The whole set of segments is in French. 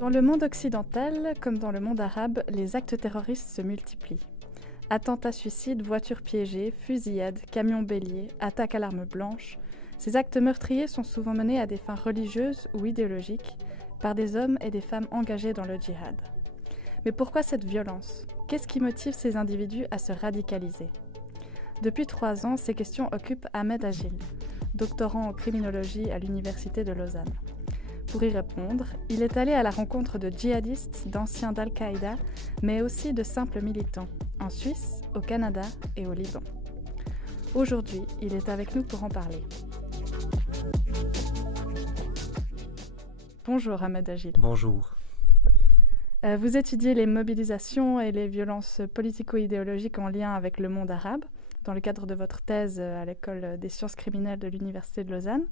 Dans le monde occidental, comme dans le monde arabe, les actes terroristes se multiplient. Attentats suicides, voitures piégées, fusillades, camions béliers, attaques à l'arme blanche, ces actes meurtriers sont souvent menés à des fins religieuses ou idéologiques par des hommes et des femmes engagés dans le djihad. Mais pourquoi cette violence ? Qu'est-ce qui motive ces individus à se radicaliser ? Depuis 3 ans, ces questions occupent Ahmed Agil, doctorant en criminologie à l'Université de Lausanne. Pour y répondre, il est allé à la rencontre de djihadistes, d'anciens d'Al-Qaïda, mais aussi de simples militants, en Suisse, au Canada et au Liban. Aujourd'hui, il est avec nous pour en parler. Bonjour Ahmed Agil. Bonjour. Vous étudiez les mobilisations et les violences politico-idéologiques en lien avec le monde arabe, dans le cadre de votre thèse à l'École des sciences criminelles de l'Université de Lausanne.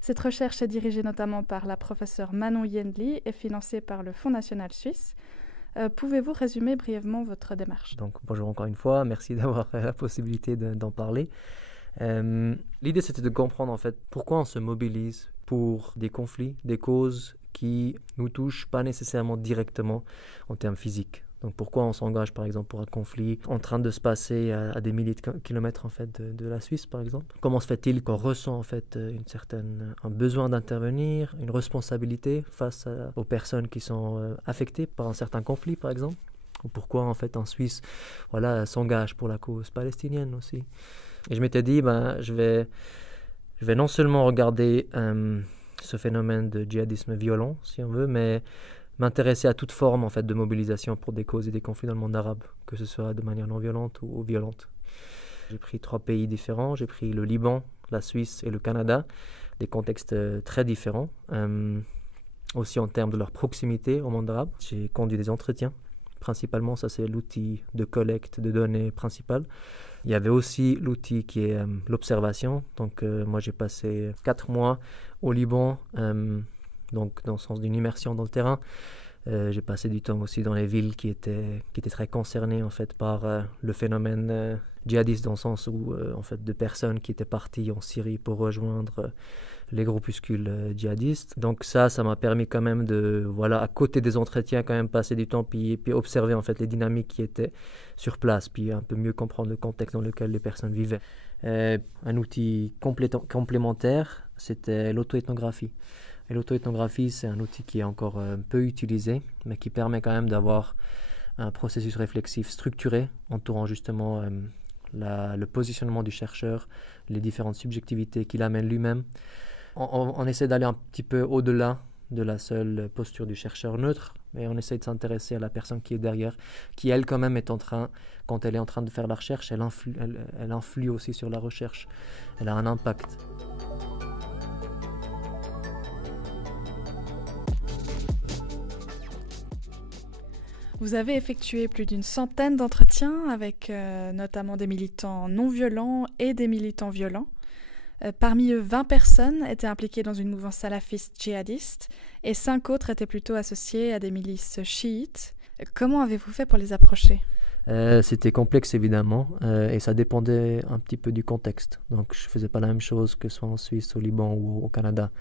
Cette recherche est dirigée notamment par la professeure Manon Yendli et financée par le Fonds national suisse. Pouvez-vous résumer brièvement votre démarche ? Donc, bonjour encore une fois, merci d'avoir la possibilité d'en parler. L'idée, c'était de comprendre en fait pourquoi on se mobilise pour des conflits, des causes qui nous touchent pas nécessairement directement en termes physiques. Donc pourquoi on s'engage par exemple pour un conflit en train de se passer à des milliers de kilomètres en fait de la Suisse par exemple. Comment se fait-il qu'on ressent en fait un besoin d'intervenir, une responsabilité face aux personnes qui sont affectées par un certain conflit par exemple. Ou pourquoi en fait en Suisse s'engage pour la cause palestinienne aussi. Et je m'étais dit je vais non seulement regarder ce phénomène de djihadisme violent si on veut, mais m'intéresser à toute forme en fait de mobilisation pour des causes et des conflits dans le monde arabe, que ce soit de manière non violente ou violente. J'ai pris 3 pays différents, j'ai pris le Liban, la Suisse et le Canada, des contextes très différents, aussi en termes de leur proximité au monde arabe. J'ai conduit des entretiens, principalement ça c'est l'outil de collecte de données principal. Il y avait aussi l'outil qui est l'observation, donc moi j'ai passé 4 mois au Liban, donc dans le sens d'une immersion dans le terrain. J'ai passé du temps aussi dans les villes qui étaient très concernées en fait par le phénomène djihadiste, dans le sens où en fait de personnes qui étaient parties en Syrie pour rejoindre les groupuscules djihadistes. Donc ça m'a permis quand même de à côté des entretiens quand même passer du temps puis observer en fait les dynamiques qui étaient sur place, puis un peu mieux comprendre le contexte dans lequel les personnes vivaient. Un outil complémentaire, c'était l'auto-ethnographie. Et l'auto-ethnographie, c'est un outil qui est encore peu utilisé, mais qui permet quand même d'avoir un processus réflexif structuré, entourant justement le positionnement du chercheur, les différentes subjectivités qu'il amène lui-même. On essaie d'aller un petit peu au-delà de la seule posture du chercheur neutre, mais on essaie de s'intéresser à la personne qui est derrière, qui elle quand même quand elle est en train de faire la recherche, elle influe aussi sur la recherche, elle a un impact. Vous avez effectué plus d'une centaine d'entretiens avec notamment des militants non violents et des militants violents. Parmi eux, 20 personnes étaient impliquées dans une mouvance salafiste djihadiste et 5 autres étaient plutôt associées à des milices chiites. Comment avez-vous fait pour les approcher ? C'était complexe évidemment et ça dépendait un petit peu du contexte. Donc je ne faisais pas la même chose que ce soit en Suisse, au Liban ou au Canada.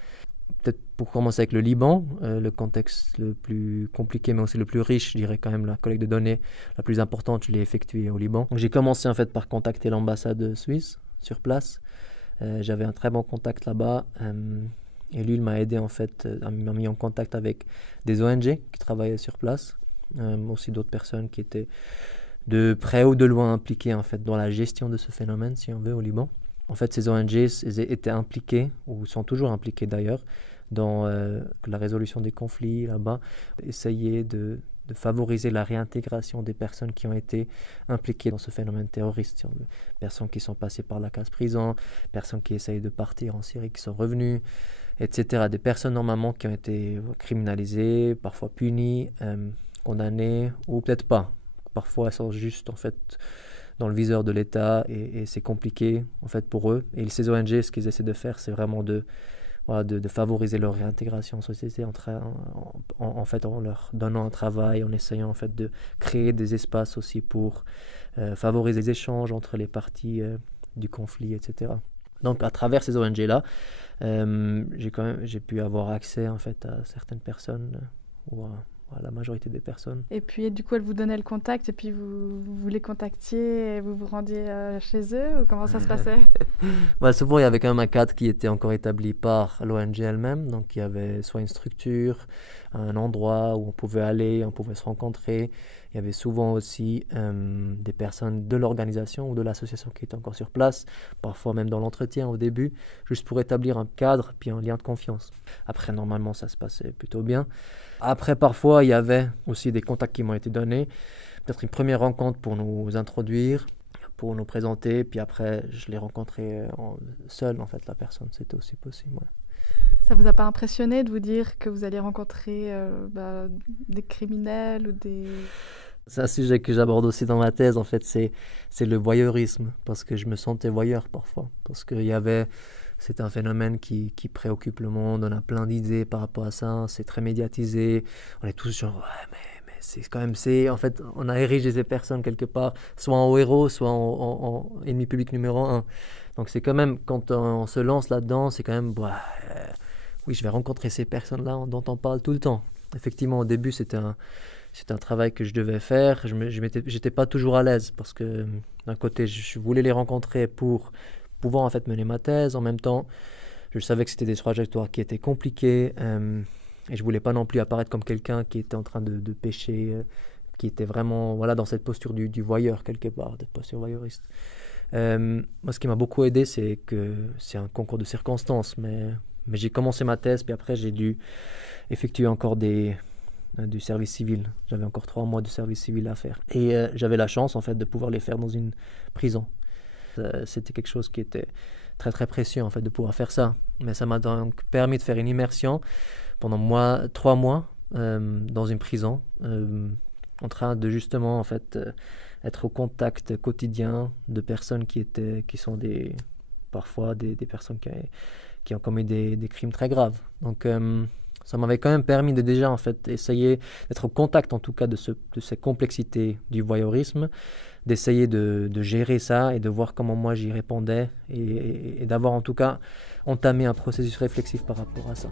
Peut-être pour commencer avec le Liban, le contexte le plus compliqué mais aussi le plus riche, je dirais quand même la collecte de données la plus importante, je l'ai effectuée au Liban. Donc j'ai commencé en fait par contacter l'ambassade suisse sur place. J'avais un très bon contact là-bas et lui il m'a aidé en fait, m'a mis en contact avec des ONG qui travaillaient sur place, aussi d'autres personnes qui étaient de près ou de loin impliquées en fait dans la gestion de ce phénomène si on veut au Liban. En fait, ces ONG étaient impliquées, ou sont toujours impliquées d'ailleurs, dans la résolution des conflits là-bas, essayer de favoriser la réintégration des personnes qui ont été impliquées dans ce phénomène terroriste, si on veut. Personnes qui sont passées par la case prison, personnes qui essayent de partir en Syrie, qui sont revenues, etc. Des personnes normalement qui ont été criminalisées, parfois punies, condamnées, ou peut-être pas. Parfois elles sont juste en fait dans le viseur de l'État et c'est compliqué en fait pour eux. Et ces ONG, ce qu'ils essaient de faire, c'est vraiment de favoriser leur réintégration en société en fait en leur donnant un travail, en essayant en fait de créer des espaces aussi pour favoriser les échanges entre les parties du conflit, etc. Donc à travers ces ONG-là, j'ai pu avoir accès en fait à certaines personnes à la majorité des personnes. Et puis, du coup, elle vous donnait le contact et puis vous les contactiez et vous vous rendiez chez eux ou comment ça se passait? Souvent, il y avait quand même un cadre qui était encore établi par l'ONG elle-même. Donc, il y avait soit une structure, un endroit où on pouvait aller, on pouvait se rencontrer. Il y avait souvent aussi des personnes de l'organisation ou de l'association qui étaient encore sur place, parfois même dans l'entretien au début, juste pour établir un cadre puis un lien de confiance. Après, normalement, ça se passait plutôt bien. Après, parfois, il y avait aussi des contacts qui m'ont été donnés. Peut-être une première rencontre pour nous introduire, pour nous présenter, puis après, je l'ai rencontré seul, en fait, la personne. C'était aussi possible, ouais. Ça vous a pas impressionné de vous dire que vous alliez rencontrer des criminels ou des... C'est un sujet que j'aborde aussi dans ma thèse, en fait, c'est le voyeurisme, parce que je me sentais voyeur parfois, parce qu'il y avait... C'est un phénomène qui préoccupe le monde, on a plein d'idées par rapport à ça, c'est très médiatisé, on est tous genre, ouais, mais c'est quand même, en fait, on a érigé ces personnes quelque part, soit en héros, soit en ennemi public numéro un. Donc c'est quand même, quand on se lance là-dedans, c'est quand même, oui, je vais rencontrer ces personnes-là dont on parle tout le temps. Effectivement, au début, c'était un travail que je devais faire, j'étais pas toujours à l'aise, parce que d'un côté, je voulais les rencontrer pour pouvoir en fait mener ma thèse. En même temps, je savais que c'était des trajectoires qui étaient compliquées et je voulais pas non plus apparaître comme quelqu'un qui était en train de pécher, qui était vraiment dans cette posture du voyeur quelque part, de posture voyeuriste. Moi, ce qui m'a beaucoup aidé, c'est que c'est un concours de circonstances, mais j'ai commencé ma thèse, puis après j'ai dû effectuer encore du service civil. J'avais encore 3 mois de service civil à faire. Et j'avais la chance en fait de pouvoir les faire dans une prison. C'était quelque chose qui était très très précieux en fait de pouvoir faire ça. Mais ça m'a donc permis de faire une immersion pendant 3 mois dans une prison, en train de justement en fait être au contact quotidien de personnes qui sont parfois des personnes qui ont commis des crimes très graves. Donc ça m'avait quand même permis de déjà en fait essayer d'être au contact en tout cas de ces complexités du voyeurisme, d'essayer de gérer ça et de voir comment moi j'y répondais et d'avoir en tout cas entamé un processus réflexif par rapport à ça.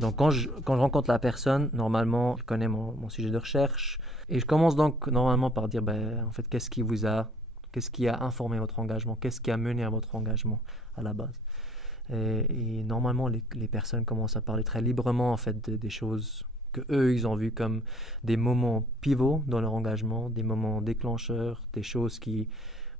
Donc quand je rencontre la personne, normalement je connais mon sujet de recherche et je commence donc normalement par dire en fait qu'est-ce qui a informé votre engagement, qu'est-ce qui a mené à votre engagement à la base. Et normalement, les personnes commencent à parler très librement en fait des choses que eux ils ont vues comme des moments pivots dans leur engagement, des moments déclencheurs, des choses qui,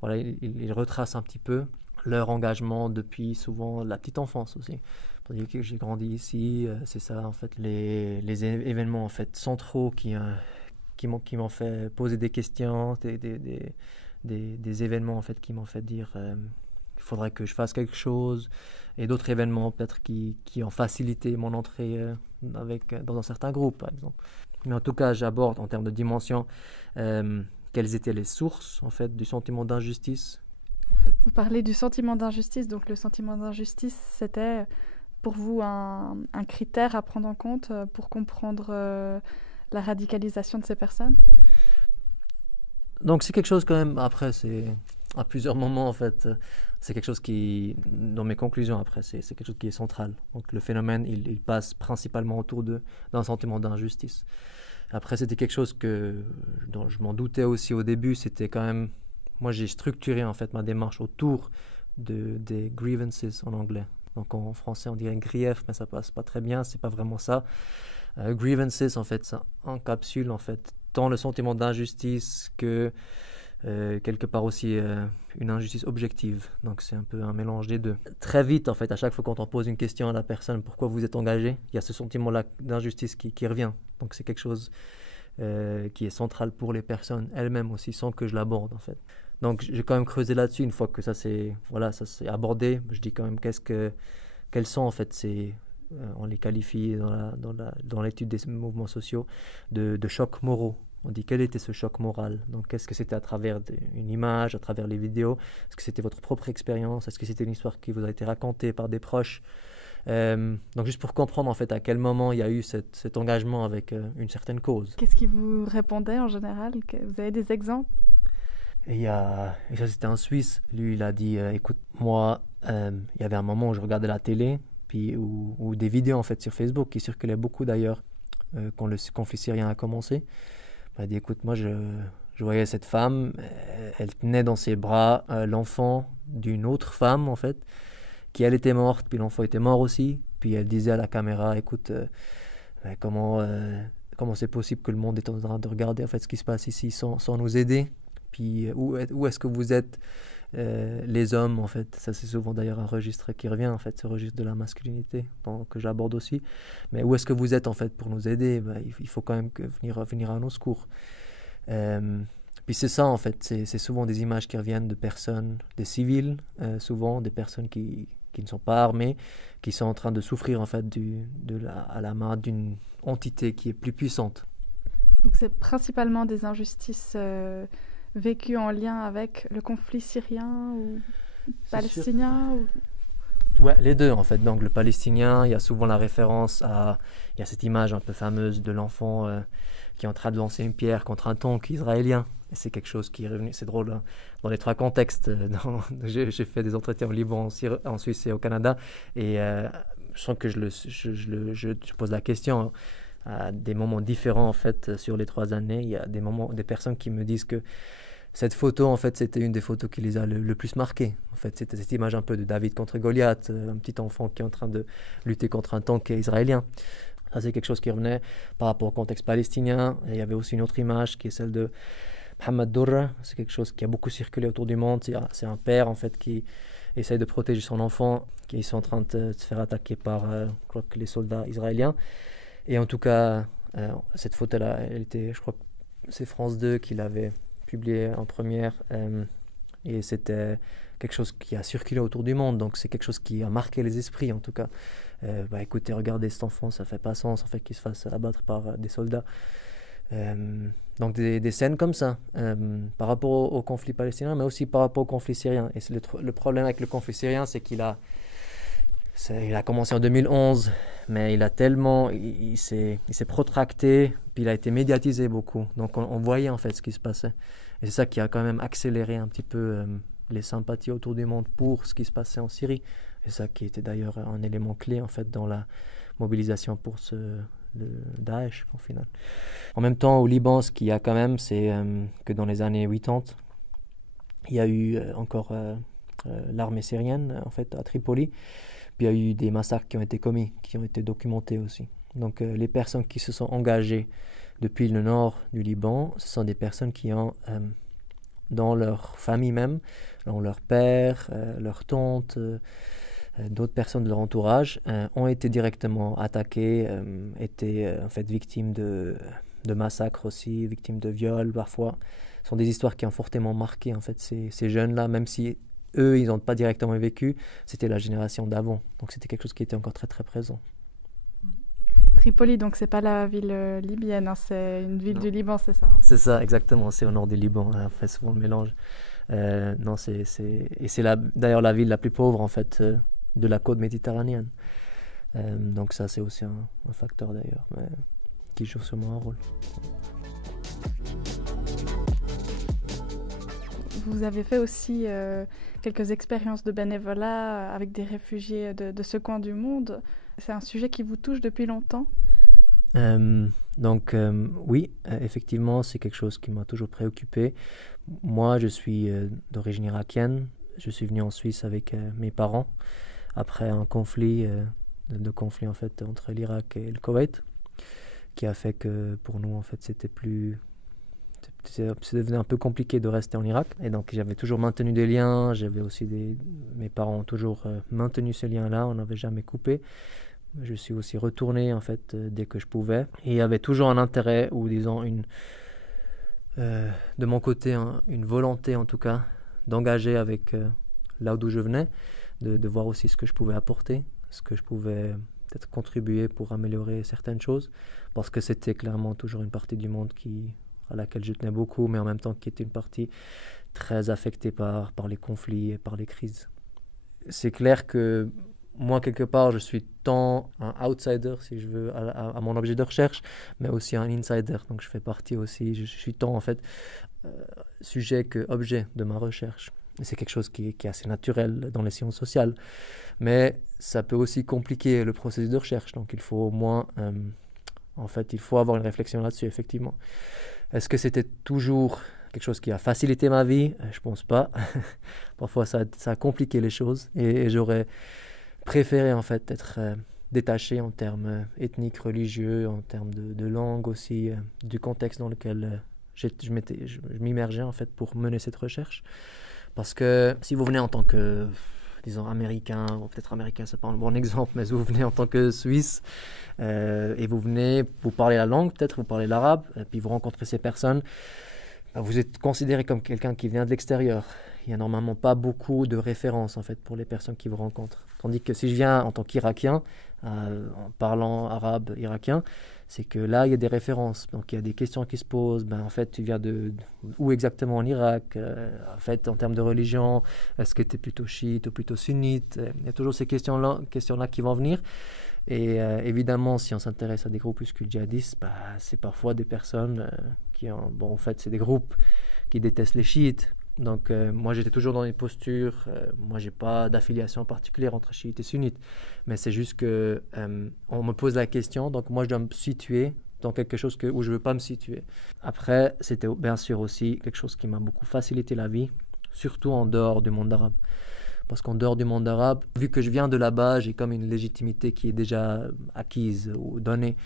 ils retracent un petit peu leur engagement depuis souvent la petite enfance aussi. C'est-à-dire que j'ai grandi ici, c'est ça en fait les événements en fait centraux qui m'ont fait poser des questions, des événements en fait qui m'ont fait dire il faudrait que je fasse quelque chose, et d'autres événements peut-être qui ont facilité mon entrée dans un certain groupe par exemple. Mais en tout cas, j'aborde en termes de dimension quelles étaient les sources en fait du sentiment d'injustice. Vous parlez du sentiment d'injustice, donc le sentiment d'injustice, c'était pour vous un critère à prendre en compte pour comprendre la radicalisation de ces personnes? Donc c'est quelque chose quand même, après c'est à plusieurs moments en fait, c'est quelque chose qui, dans mes conclusions après, c'est quelque chose qui est central. Donc le phénomène, il passe principalement autour d'un sentiment d'injustice. Après c'était quelque chose dont je m'en doutais aussi au début, c'était quand même, moi j'ai structuré en fait ma démarche autour des grievances en anglais. Donc en français on dirait grief, mais ça passe pas très bien, c'est pas vraiment ça. Grievances en fait, ça encapsule en fait tant le sentiment d'injustice que quelque part aussi une injustice objective. Donc c'est un peu un mélange des deux. Très vite en fait, à chaque fois quand on pose une question à la personne, pourquoi vous êtes engagé, il y a ce sentiment-là d'injustice qui revient. Donc c'est quelque chose qui est central pour les personnes elles-mêmes aussi, sans que je l'aborde en fait. Donc j'ai quand même creusé là-dessus. Une fois que ça s'est abordé, je dis quand même quels sont en fait on les qualifie dans l'étude des mouvements sociaux de chocs moraux. On dit quel était ce choc moral. Donc est-ce que c'était à travers une image, à travers les vidéos? Est-ce que c'était votre propre expérience? Est-ce que c'était une histoire qui vous a été racontée par des proches? Donc juste pour comprendre en fait à quel moment il y a eu cet engagement avec une certaine cause. Qu'est-ce qui vous répondait en général? Vous avez des exemples? Et ça c'était un Suisse. Lui il a dit écoute, moi il y avait un moment où je regardais la télé puis, ou des vidéos en fait sur Facebook qui circulaient beaucoup d'ailleurs quand le conflit syrien a commencé. Elle dit écoute, moi je voyais cette femme, elle tenait dans ses bras l'enfant d'une autre femme en fait, qui elle était morte, puis l'enfant était mort aussi, puis elle disait à la caméra écoute, comment c'est possible que le monde est en train de regarder en fait ce qui se passe ici sans nous aider, puis où est-ce que vous êtes les hommes en fait. Ça c'est souvent d'ailleurs un registre qui revient en fait, ce registre de la masculinité que j'aborde aussi, mais où est-ce que vous êtes en fait pour nous aider. Il faut quand même venir à nos secours. Puis c'est ça en fait, c'est souvent des images qui reviennent de personnes, des civils, souvent des personnes qui ne sont pas armées, qui sont en train de souffrir en fait à la main d'une entité qui est plus puissante. Donc c'est principalement des injustices vécues en lien avec le conflit syrien ou palestinien ou... Ouais, les deux en fait. Donc le palestinien, il y a souvent la référence il y a cette image un peu fameuse de l'enfant qui est en train de lancer une pierre contre un tank israélien. Et c'est quelque chose qui est revenu, c'est drôle, hein, dans les trois contextes. J'ai fait des entretiens au Liban, en Suisse et au Canada, et je sens que je pose la question à des moments différents en fait sur les 3 années. Il y a des personnes qui me disent que cette photo, en fait, c'était une des photos qui les a le plus marqués. En fait, c'était cette image un peu de David contre Goliath, un petit enfant qui est en train de lutter contre un tank israélien. Ça, c'est quelque chose qui revenait par rapport au contexte palestinien. Et il y avait aussi une autre image qui est celle de Mohamed Dourra. C'est quelque chose qui a beaucoup circulé autour du monde. C'est un père, en fait, qui essaye de protéger son enfant, qui sont en train de se faire attaquer par, je crois que les soldats israéliens. Et en tout cas, cette photo-là, elle était, je crois que c'est France 2 qui l'avait publié en première, et c'était quelque chose qui a circulé autour du monde, donc c'est quelque chose qui a marqué les esprits en tout cas. Écoutez, regardez cet enfant, ça fait pas sens en fait qu'il se fasse abattre par des soldats. Donc des scènes comme ça, par rapport au conflit palestinien, mais aussi par rapport au conflit syrien. Et le problème avec le conflit syrien, c'est qu'il a commencé en 2011, mais il s'est protracté, puis il a été médiatisé beaucoup. Donc on voyait en fait ce qui se passait. Et c'est ça qui a quand même accéléré un petit peu les sympathies autour du monde pour ce qui se passait en Syrie. Et ça qui était d'ailleurs un élément clé en fait dans la mobilisation pour le Daesh au final. En même temps, au Liban, ce qu'il y a quand même, c'est que dans les années 80, il y a eu encore l'armée syrienne en fait à Tripoli. Puis il y a eu des massacres qui ont été commis, qui ont été documentés aussi. Donc les personnes qui se sont engagées depuis le nord du Liban, ce sont des personnes qui ont, dans leur famille même, dans leur père, leur tante, d'autres personnes de leur entourage, ont été directement attaquées, étaient en fait victimes de massacres aussi, victimes de viols parfois. Ce sont des histoires qui ont fortement marqué en fait ces jeunes-là, même si eux, ils n'ont pas directement vécu, c'était la génération d'avant. Donc c'était quelque chose qui était encore très très présent. Tripoli, donc c'est pas la ville libyenne, hein, c'est une ville du Liban, c'est ça? C'est ça, exactement, c'est au nord du Liban, on fait souvent le mélange. Non, et c'est d'ailleurs la ville la plus pauvre en fait de la côte méditerranéenne. Donc ça c'est aussi un facteur d'ailleurs, qui joue sûrement un rôle. Vous avez fait aussi quelques expériences de bénévolat avec des réfugiés de ce coin du monde. C'est un sujet qui vous touche depuis longtemps? Oui, effectivement, c'est quelque chose qui m'a toujours préoccupé. Moi, je suis d'origine irakienne. Je suis venu en Suisse avec mes parents après un conflit, de conflit en fait entre l'Irak et le Koweït, qui a fait que pour nous, en fait, c'est devenu un peu compliqué de rester en Irak. Et donc, j'avais toujours maintenu des liens. Mes parents ont toujours maintenu ce lien-là. On n'avait jamais coupé. Je suis aussi retourné, en fait, dès que je pouvais. Et il y avait toujours un intérêt, ou disons, de mon côté, une volonté, en tout cas, d'engager avec là d'où je venais, de voir aussi ce que je pouvais apporter, ce que je pouvais peut-être contribuer pour améliorer certaines choses. Parce que c'était clairement toujours une partie du monde à laquelle je tenais beaucoup, mais en même temps qui était une partie très affectée par les conflits et par les crises. C'est clair que moi, quelque part, je suis tant un outsider, si je veux, à mon objet de recherche, mais aussi un insider. Donc, je fais partie aussi, je suis tant, en fait, sujet que objet de ma recherche. Et c'est quelque chose qui est assez naturel dans les sciences sociales. Mais ça peut aussi compliquer le processus de recherche. Donc il faut au moins, il faut avoir une réflexion là-dessus, effectivement. Est-ce que c'était toujours quelque chose qui a facilité ma vie? Je pense pas. Parfois, ça a compliqué les choses et j'aurais préféré en fait être détaché en termes ethniques, religieux, en termes de langue aussi, du contexte dans lequel je m'immergeais en fait pour mener cette recherche. Parce que si vous venez en tant que, disons, américain, ou peut-être américain, c'est pas un bon exemple, mais si vous venez en tant que Suisse, et vous parlez la langue, peut-être vous parlez l'arabe, et puis vous rencontrez ces personnes, vous êtes considéré comme quelqu'un qui vient de l'extérieur. Il n'y a normalement pas beaucoup de références en fait pour les personnes qui vous rencontrent. Tandis que si je viens en tant qu'Irakien, en parlant arabe irakien, c'est que là il y a des références. Donc il y a des questions qui se posent. En fait, tu viens où exactement en Irak? En fait, en termes de religion, est-ce que tu es plutôt chiite ou plutôt sunnite? Il y a toujours ces questions-là qui vont venir. Et évidemment, si on s'intéresse à des groupuscules djihadistes, c'est parfois des personnes en fait, c'est des groupes qui détestent les chiites. Donc, moi, j'étais toujours dans une posture. Moi, j'ai pas d'affiliation particulière entre chiites et sunnites. Mais c'est juste que on me pose la question. Donc, moi, je dois me situer dans quelque chose où je veux pas me situer. Après, c'était bien sûr aussi quelque chose qui m'a beaucoup facilité la vie, surtout en dehors du monde arabe. Parce qu'en dehors du monde arabe, vu que je viens de là-bas, j'ai comme une légitimité qui est déjà acquise ou donnée.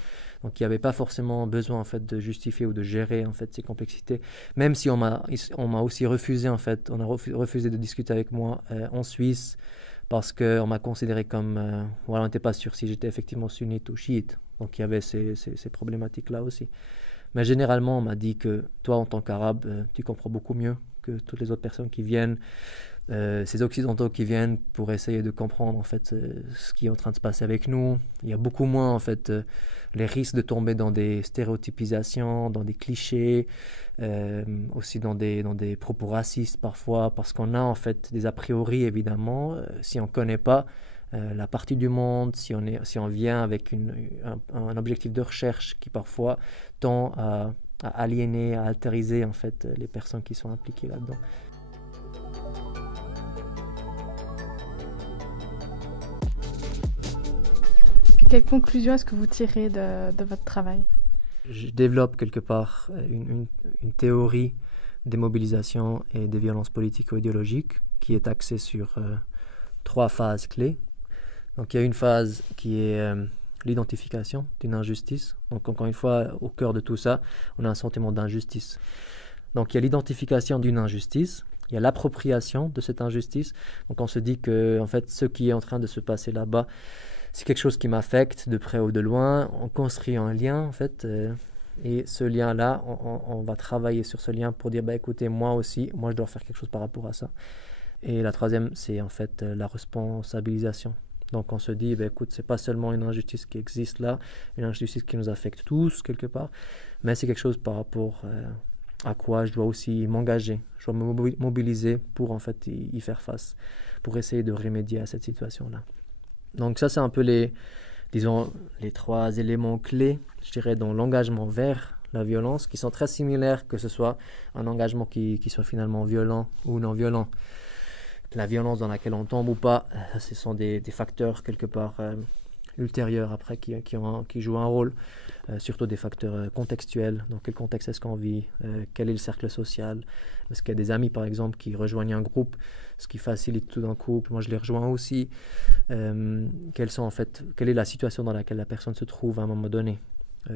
Donc il n'y avait pas forcément besoin en fait de justifier ou de gérer en fait ces complexités. Même si on m'a aussi refusé en fait, on a refusé de discuter avec moi en Suisse parce qu'on m'a considéré comme on n'était pas sûr si j'étais effectivement sunnite ou chiite. Donc il y avait ces problématiques-là aussi. Mais généralement, on m'a dit que toi, en tant qu'arabe, tu comprends beaucoup mieux que toutes les autres personnes qui viennent. Ces occidentaux qui viennent pour essayer de comprendre en fait ce qui est en train de se passer avec nous. Il y a beaucoup moins en fait les risques de tomber dans des stéréotypisations, dans des clichés, aussi dans des propos racistes parfois, parce qu'on a en fait des a priori évidemment. Si on ne connaît pas la partie du monde, si on vient avec un objectif de recherche qui parfois tend à aliéner, à altériser en fait les personnes qui sont impliquées là-dedans. Quelle conclusion est-ce que vous tirez de votre travail? Je développe quelque part une théorie des mobilisations et des violences politiques ou idéologiques qui est axée sur 3 phases clés. Donc il y a une phase qui est l'identification d'une injustice. Donc encore une fois, au cœur de tout ça, on a un sentiment d'injustice. Donc il y a l'identification d'une injustice, il y a l'appropriation de cette injustice. Donc on se dit que en fait, ce qui est en train de se passer là-bas, c'est quelque chose qui m'affecte de près ou de loin. On construit un lien en fait, et ce lien-là, on va travailler sur ce lien pour dire écoutez, moi aussi, moi je dois faire quelque chose par rapport à ça. Et la troisième, c'est en fait la responsabilisation. Donc on se dit écoute, c'est pas seulement une injustice qui existe là, une injustice qui nous affecte tous quelque part, mais c'est quelque chose par rapport à quoi je dois aussi m'engager. Je dois me mobiliser pour en fait y faire face, pour essayer de remédier à cette situation-là. Donc ça, c'est un peu les 3 éléments clés, je dirais, dans l'engagement vers la violence, qui sont très similaires, que ce soit un engagement qui soit finalement violent ou non violent. La violence dans laquelle on tombe ou pas, ce sont des facteurs quelque part ultérieurs après qui jouent un rôle, surtout des facteurs contextuels. Dans quel contexte est-ce qu'on vit, quel est le cercle social, est-ce qu'il y a des amis par exemple qui rejoignent un groupe, ce qui facilite tout d'un coup, moi je les rejoins aussi, quelle est la situation dans laquelle la personne se trouve à un moment donné,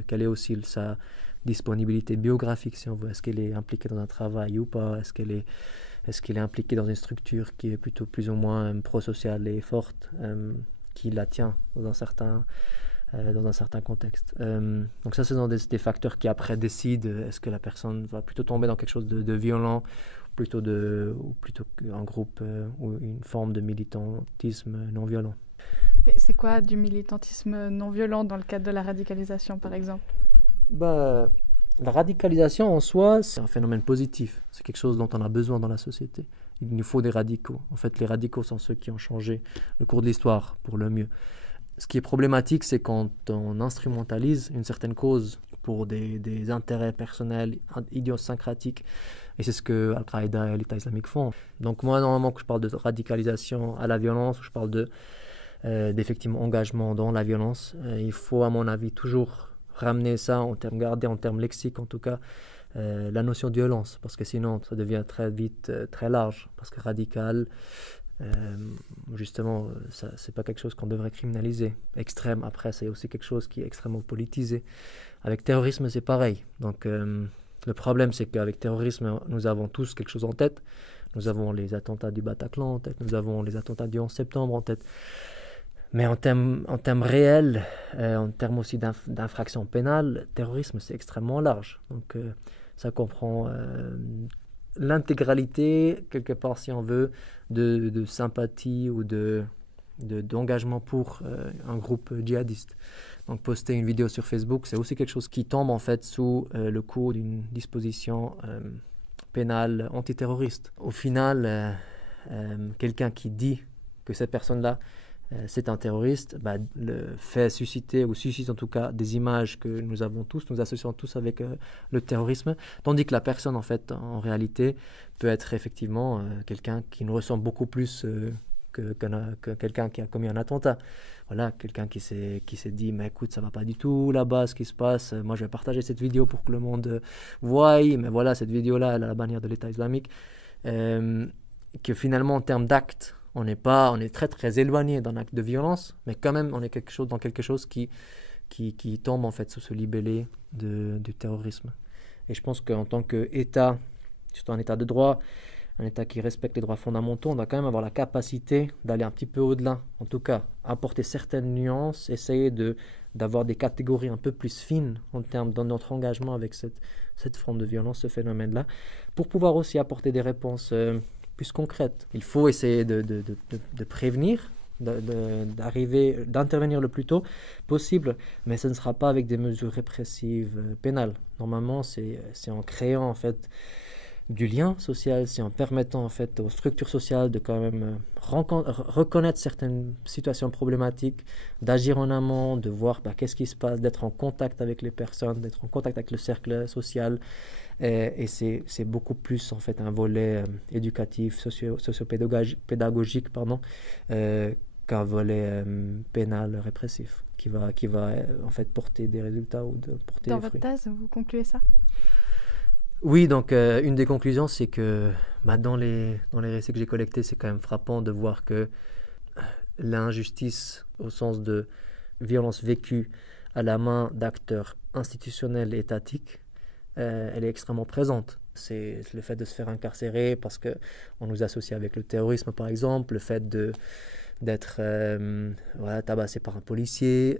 quelle est aussi sa disponibilité biographique si on veut, est-ce qu'elle est impliquée dans un travail ou pas, est-ce qu'elle est impliquée dans une structure qui est plutôt plus ou moins pro-sociale et forte, qui la tient dans un certain contexte. Donc ça, ce sont des facteurs qui après décident est-ce que la personne va plutôt tomber dans quelque chose de violent, ou plutôt qu'un groupe ou une forme de militantisme non violent. Et c'est quoi du militantisme non violent dans le cadre de la radicalisation, par exemple? La radicalisation en soi, c'est un phénomène positif. C'est quelque chose dont on a besoin dans la société. Il nous faut des radicaux. En fait, les radicaux sont ceux qui ont changé le cours de l'histoire pour le mieux. Ce qui est problématique, c'est quand on instrumentalise une certaine cause pour des intérêts personnels, idiosyncratiques. Et c'est ce que Al-Qaïda et l'État islamique font. Donc moi, normalement, quand je parle de radicalisation à la violence, ou je parle de d'effectivement engagement dans la violence. Il faut, à mon avis, toujours ramener ça garder en termes lexiques, en tout cas, la notion de violence, parce que sinon, ça devient très vite très large, parce que radical, justement, ça, c'est pas quelque chose qu'on devrait criminaliser. Extrême, après, c'est aussi quelque chose qui est extrêmement politisé. Avec terrorisme, c'est pareil. Donc, le problème, c'est qu'avec terrorisme, nous avons tous quelque chose en tête. Nous avons les attentats du Bataclan en tête, nous avons les attentats du 11 septembre en tête. Mais en termes réels, en termes aussi d'infraction pénale, terrorisme, c'est extrêmement large. Donc, ça comprend l'intégralité, quelque part, si on veut, de sympathie ou d'engagement pour un groupe djihadiste. Donc, poster une vidéo sur Facebook, c'est aussi quelque chose qui tombe en fait sous le coup d'une disposition pénale antiterroriste. Au final, quelqu'un qui dit que cette personne-là c'est un terroriste, le fait susciter ou suscite en tout cas des images que nous avons tous, nous associons tous avec le terrorisme, tandis que la personne en fait en réalité peut être effectivement quelqu'un qui nous ressemble beaucoup plus que quelqu'un qui a commis un attentat. Voilà, quelqu'un qui s'est dit mais écoute, ça va pas du tout là-bas ce qui se passe, moi je vais partager cette vidéo pour que le monde voie, mais voilà, cette vidéo-là elle a la bannière de l'État islamique, que finalement en termes d'actes on est très très éloigné d'un acte de violence, mais quand même on est dans quelque chose qui tombe en fait sous ce libellé du terrorisme. Et je pense qu'en tant qu'État, surtout un État de droit, un État qui respecte les droits fondamentaux, on doit quand même avoir la capacité d'aller un petit peu au-delà, en tout cas apporter certaines nuances, essayer d'avoir des catégories un peu plus fines en termes de notre engagement avec cette forme de violence, ce phénomène-là, pour pouvoir aussi apporter des réponses plus concrète. Il faut essayer de prévenir, d'intervenir le plus tôt possible, mais ce ne sera pas avec des mesures répressives pénales. Normalement, c'est en créant en fait du lien social, c'est en permettant en fait aux structures sociales de quand même reconnaître certaines situations problématiques, d'agir en amont, de voir qu'est-ce qui se passe, d'être en contact avec les personnes, d'être en contact avec le cercle social. Et c'est beaucoup plus en fait un volet éducatif, socio-pédagogique, qu'un volet pénal répressif qui va en fait porter des résultats ou porter des fruits. Dans votre thèse, vous concluez ça? Oui, donc une des conclusions, c'est que dans les récits que j'ai collectés, c'est quand même frappant de voir que l'injustice, au sens de violence vécue à la main d'acteurs institutionnels et étatiques, elle est extrêmement présente. C'est le fait de se faire incarcérer parce qu'on nous associe avec le terrorisme, par exemple, le fait d'être tabassé par un policier,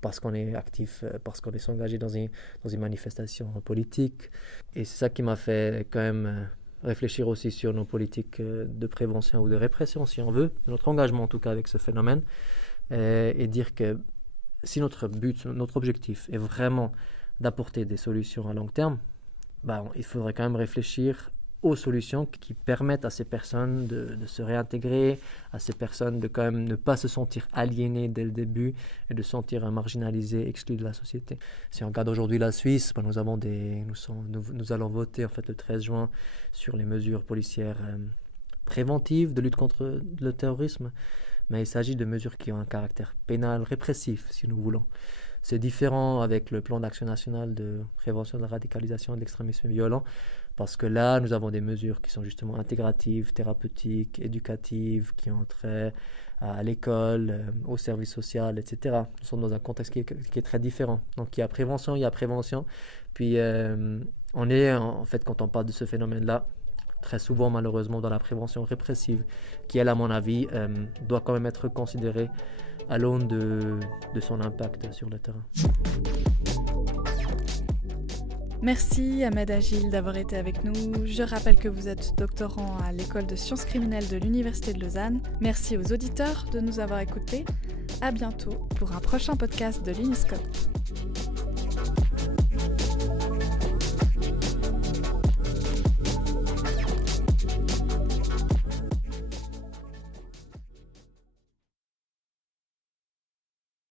parce qu'on est actif, parce qu'on est engagé dans une manifestation politique. Et c'est ça qui m'a fait quand même réfléchir aussi sur nos politiques de prévention ou de répression, si on veut, notre engagement en tout cas avec ce phénomène, et dire que si notre objectif est vraiment d'apporter des solutions à long terme, il faudrait quand même réfléchir aux solutions qui permettent à ces personnes de se réintégrer, à ces personnes de quand même ne pas se sentir aliénées dès le début et de se sentir marginalisées, exclues de la société. Si on regarde aujourd'hui la Suisse, nous allons voter en fait le 13 juin sur les mesures policières préventives de lutte contre le terrorisme, mais il s'agit de mesures qui ont un caractère pénal répressif, si nous voulons. C'est différent avec le plan d'action national de prévention de la radicalisation et de l'extrémisme violent, parce que là, nous avons des mesures qui sont justement intégratives, thérapeutiques, éducatives, qui ont trait à l'école, au service social, etc. Nous sommes dans un contexte qui est très différent. Donc il y a prévention. Puis on est, en fait, quand on parle de ce phénomène-là, très souvent malheureusement dans la prévention répressive, qui elle, à mon avis, doit quand même être considérée à l'aune de son impact sur le terrain. Merci Ahmed Agil d'avoir été avec nous. Je rappelle que vous êtes doctorant à l'école de sciences criminelles de l'Université de Lausanne. Merci aux auditeurs de nous avoir écoutés. À bientôt pour un prochain podcast de l'Uniscope.